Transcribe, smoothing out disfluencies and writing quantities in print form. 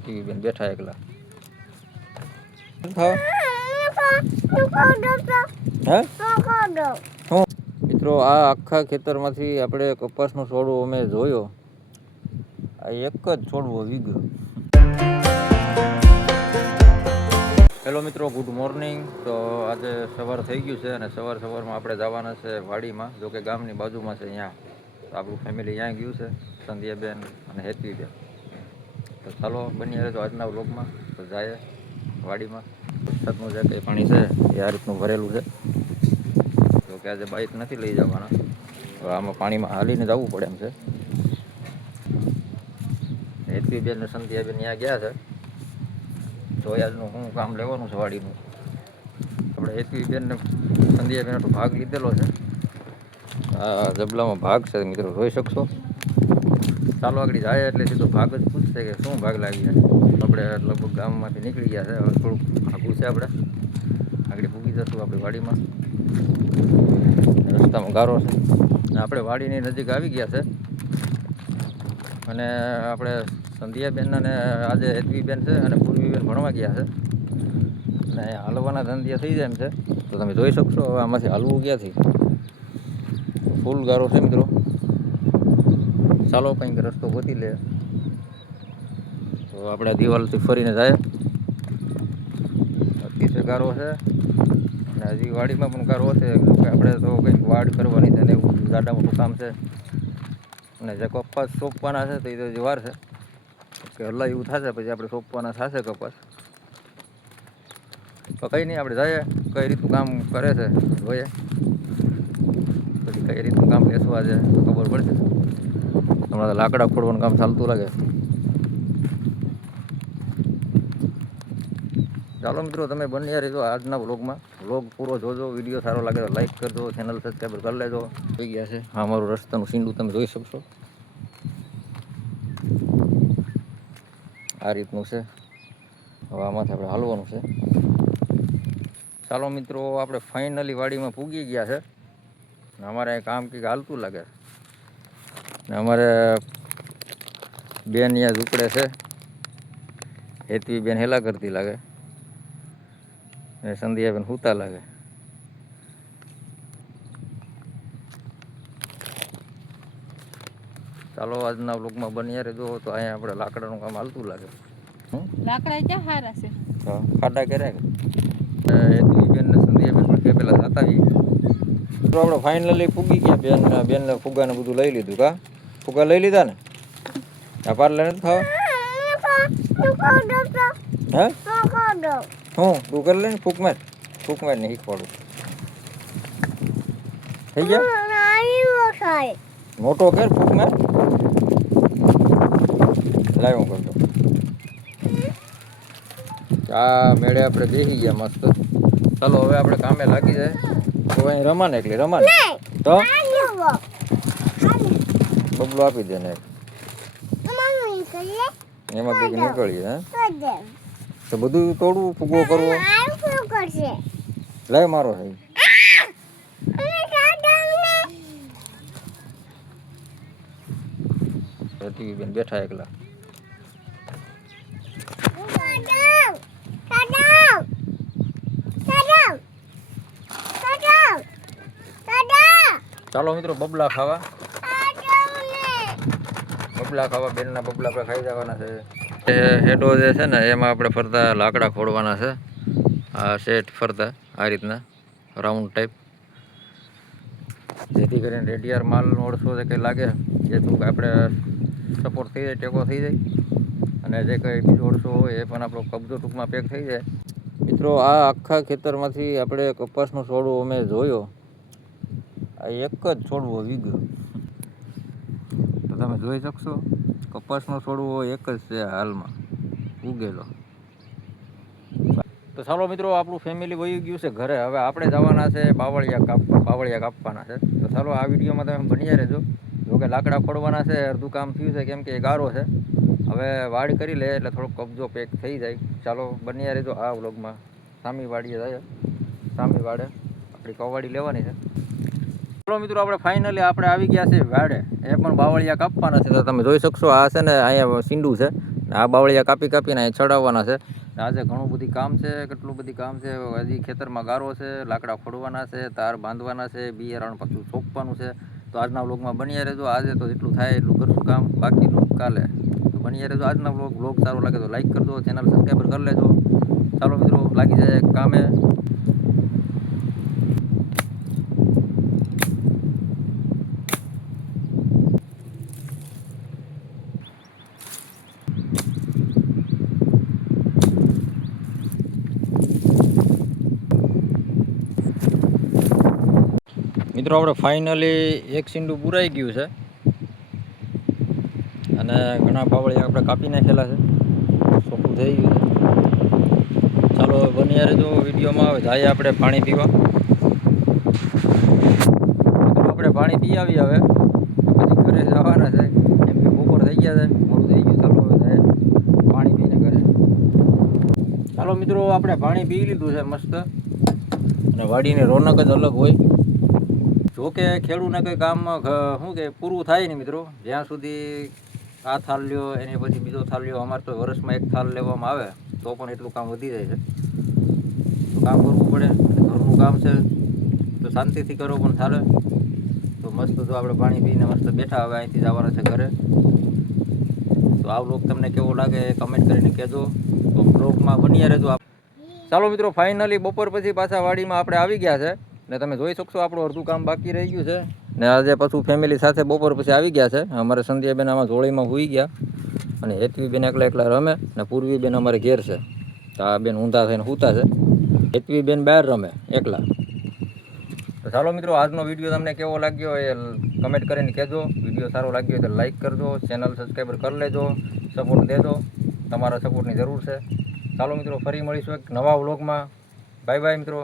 TV બેન બેઠા એકલા. મિત્રો આ આખા ખેતરમાંથી આપણે કપાસનું છોડવું અમે જોયો. આ એક જ છોડવો વીગ્યો. હેલો મિત્રો, ગુડ મોર્નિંગ. તો આજે સવાર થઈ ગયું છે અને સવારમાં આપણે જવાના છે વાડીમાં. જો કે ગામની બાજુમાં છે અહીંયા. તો આપણું ફેમિલી અહીંયા ગયું છે, સંધ્યાબેન અને હેતવીબેન. તો ચાલો બની રહેજો આજના વ્લોગમાં. તો જાય વાડીમાં. વરસાદનું જે કંઈ પાણી છે એ આ રીતનું ભરેલું છે. તો કે આજે બાઇક નથી લઈ જવાના, તો આમાં પાણીમાં હાલીને જવું પડે એમ છે. હેતવીબેન ને સંધ્યાબેન ત્યાં ગયા છે. તો આજનું શું કામ લેવાનું છે વાડીનું. આપણે હેતવીબેન ને સંધ્યાબેન તો ભાગ લીધેલો છે. આ જબલામાં ભાગ છે મિત્રો, જોઈ શકશો. ચાલો આગળ જાય એટલે સીધો ભાગ જ પૂછશે કે શું ભાગ લાગી જાય. આપણે લગભગ ગામમાંથી નીકળી ગયા છે. હવે થોડુંક આગું છે, આપણે આગળ પૂગી જશું આપણી વાડીમાં. રસ્તામાં ગારો છે. આપણે વાડીની નજીક આવી ગયા છે અને આપણે સંધ્યાબેન અને આજે હેતવીબેન છે અને પૂર્વીબેન ભણવા ગયા છે અને હાલવાના ધંધિયા થઈ જાય એમ છે. તો તમે જોઈ શકશો. હવે આમાંથી હાલવું ક્યાંથી, ફૂલ ગારો છે મિત્રો. ચાલો કંઈક રસ્તો ગોતી લે. તો આપણે દિવાલથી ફરીને જાય. અતિશય ગારો છે અને હજી વાડીમાં પણ ગારો છે. આપણે તો કંઈક વાડ કરવાની છે ને એવું જાડા મોટું કામ છે. અને જે કપાસ સોંપવાના છે તો એ તો હજી વાર છે કે હલા એવું થશે, પછી આપણે સોંપવાના થશે કપાસ. તો કંઈ નહીં, આપણે જઈએ કઈ રીતનું કામ કરે છે જોઈએ. પછી કઈ રીતનું કામ લેશું આજે ખબર પડશે. હમણાં તો લાકડા ફોડવાનું કામ ચાલતું લાગે. ચાલો મિત્રો, તમે બન્યા રહેજો આજના વ્લોગમાં. વ્લોગ પૂરો જોજો. વિડીયો સારો લાગે તો લાઈક કરજો, ચેનલ સબસ્ક્રાઈબર કરી લેજો. થઈ ગયા છે હા મારું રસ્તાનું સીંડું, તમે જોઈ શકશો. આ રીતનું છે. હવે આમાંથી આપણે હાલવાનું છે. ચાલો મિત્રો, આપણે ફાઇનલી વાડીમાં પૂગી ગયા છે. અમારે કામ કંઈક હાલતું લાગે. ને અમારે બેન અહીંયા ઝૂકડે છે. હેતવીબેન હેલા કરતી લાગે ને સંધ્યાબેન સૂતા લાગે. ચાલો આજના વ્લોગમાં બન્યા રહેજો. તો અહીંયા આપણે લાકડાનું કામ હાલતું લાગે. લાકડા ક્યાં સારા છે? હા, ખાડા કર્યા. હેતવીબેન ને સંધ્યાબેન પણ કે પેલા થતા તો આપણે ફાઇનલી પૂગી ગયા. બેનને ફુગાને બધું લઈ લીધું. કા ફુગા લઈ લીધા ને? આ પાર્લર નથી ખાવા? હે હું તું કરી લે ને. ફૂક માર ને શીખવાડું. થઈ ગયા મોટો કર. ફૂક માર. લાવ હું કરતો. આ મેળે આપણે બેસી ગયા મસ્ત. ચાલો હવે આપણે કામે લાગી જાય. તો અહીં રમાને એટલે રમાને તો બબલો આપી દે ને એમાં ભેગી નીકળીએ. હે તો બધું તોડવું, ફૂગો કરવો. લાય મારો છે. હેતવીબેન બેઠા એકલા. ચાલો મિત્રો, બબલા ખાવા. બેનના બબલા આપણે ખાઈ જવાના છે. હેડો જે છે ને એમાં આપણે ફરતા લાકડા ખોડવાના છે. આ સેટ ફરતા આ રીતના રાઉન્ડ ટાઈપ, જેથી કરીને રેડિયાર માલનો અડસો જે કંઈ લાગે એ થોડુંક આપણે સપોર્ટ થઈ જાય, ટેકો થઈ જાય. અને જે કંઈ બીજો અડસો હોય એ પણ આપણો કબજો ટૂંકમાં પેક થઈ જાય. મિત્રો આ આખા ખેતરમાંથી આપણે કપાસનો છોડવો અમે જોયો. આ એક જ છોડવો વીગ્યો. તો તમે જોઈ શકશો. કપાસનો છોડવો એક જ છે હાલમાં ઉગેલો. તો ચાલો મિત્રો, આપણું ફેમિલી વહી ગયું છે ઘરે. હવે આપણે જવાના છે બાવળિયા કાપવાના છે. તો ચાલો આ વિડીયોમાં તમે બન્યા રહેજો. જોકે લાકડા ખોડવાના છે, અડધું કામ થયું છે કેમ કે એ ગારો છે. હવે વાડ કરી લે એટલે થોડોક કબજો પેક થઈ જાય. ચાલો બન્યા રહેજો આ વ્લોગમાં. સામી વાડીએ જાય, સામી વાડે આપણી કવાડી લેવાની છે. ચાલો મિત્રો, આપણે ફાઇનલી આપણે આવી ગયા છે વાડે. એ પણ બાવળિયા કાપવાના છે. તો તમે જોઈ શકશો આ છે ને અહીંયા સીંડું છે આ બાવળિયા કાપી કાપીને અહીં ચડાવવાના છે. આજે ઘણું બધી કામ છે, કેટલું બધી કામ છે. હજી ખેતરમાં ગારો છે, લાકડા ફોડવાના છે, તાર બાંધવાના છે, બિયારણ પાછું ચોપવાનું છે. તો આજના વ્લોગમાં બન્યા રહેજો. આજે તો જેટલું થાય એટલું કરશું કામ, બાકીનું કાલે. તો બન્યા રહેજો. આજના વ્લોગ સારો લાગે તો લાઈક કરજો, ચેનલ સબસ્ક્રાઈબર કરી લેજો. ચાલો મિત્રો, લાગી જાય કામે. મિત્રો આપણે ફાઇનલી એક સીંડું પૂરાઈ ગયું છે અને ઘણા બાવળિયા આપણે કાપી નાખેલા છે, ચોખ્ખું થઈ ગયું છે. ચાલો બની રહેજો વિડીયોમાં. આવે જાય આપણે પાણી પીવા. મિત્રો આપણે પાણી પી આવી હવે, પછી ઘરે જવાના છે. એમ કે બપોર થઈ ગયા છે, મોડું થઈ ગયું. ચાલો હવે જાય પાણી પીને ઘરે. ચાલો મિત્રો, આપણે પાણી પી લીધું છે મસ્ત, અને વાડીની રોનક જ અલગ હોય. જોકે ખેડૂતને કંઈ કામ શું કે પૂરું થાય નહીં મિત્રો, જ્યાં સુધી આ થાળ લ્યો એની પછી બીજો થાળ લ્યો. અમારે તો વર્ષમાં એક થાળ લેવામાં આવે તો પણ એટલું કામ વધી જાય છે. તો કામ કરવું પડે, ઘરનું કામ છે તો શાંતિથી કરો પણ ચાલે. તો મસ્ત જો આપણે પાણી પીને મસ્ત બેઠા. હવે અહીંથી જવાના છે ઘરે. તો આ વ્લોગ તમને કેવો લાગે એ કમેન્ટ કરીને કહેજો. તો વ્લોગમાં બન્યા રહેજો. ચાલો મિત્રો, ફાઇનલી બપોર પછી પાછા વાડીમાં આપણે આવી ગયા છે ને તમે જોઈ શકશો આપણું અડધું કામ બાકી રહી ગયું છે. ને આજે પાછું ફેમિલી સાથે બપોર પછી આવી ગયા છે. અમારે સંધ્યાબેન આમાં જોળીમાં સૂઈ ગયા અને હેતવીબેન એકલા રમે ને પૂર્વીબેન અમારે ઘેર છે. તો આ બેન ઊંધા થઈને સૂતા છે. હેતવીબેન બહાર રમે એકલા. તો ચાલો મિત્રો, આજનો વિડીયો તમને કેવો લાગ્યો એ કમેન્ટ કરીને કહેજો. વિડીયો સારો લાગ્યો હોય તો લાઈક કરજો, ચેનલ સબસ્ક્રાઈબર કરી લેજો, સપોર્ટ દેજો. તમારા સપોર્ટની જરૂર છે. ચાલો મિત્રો, ફરી મળીશું એક નવા વ્લોગમાં. બાય બાય મિત્રો.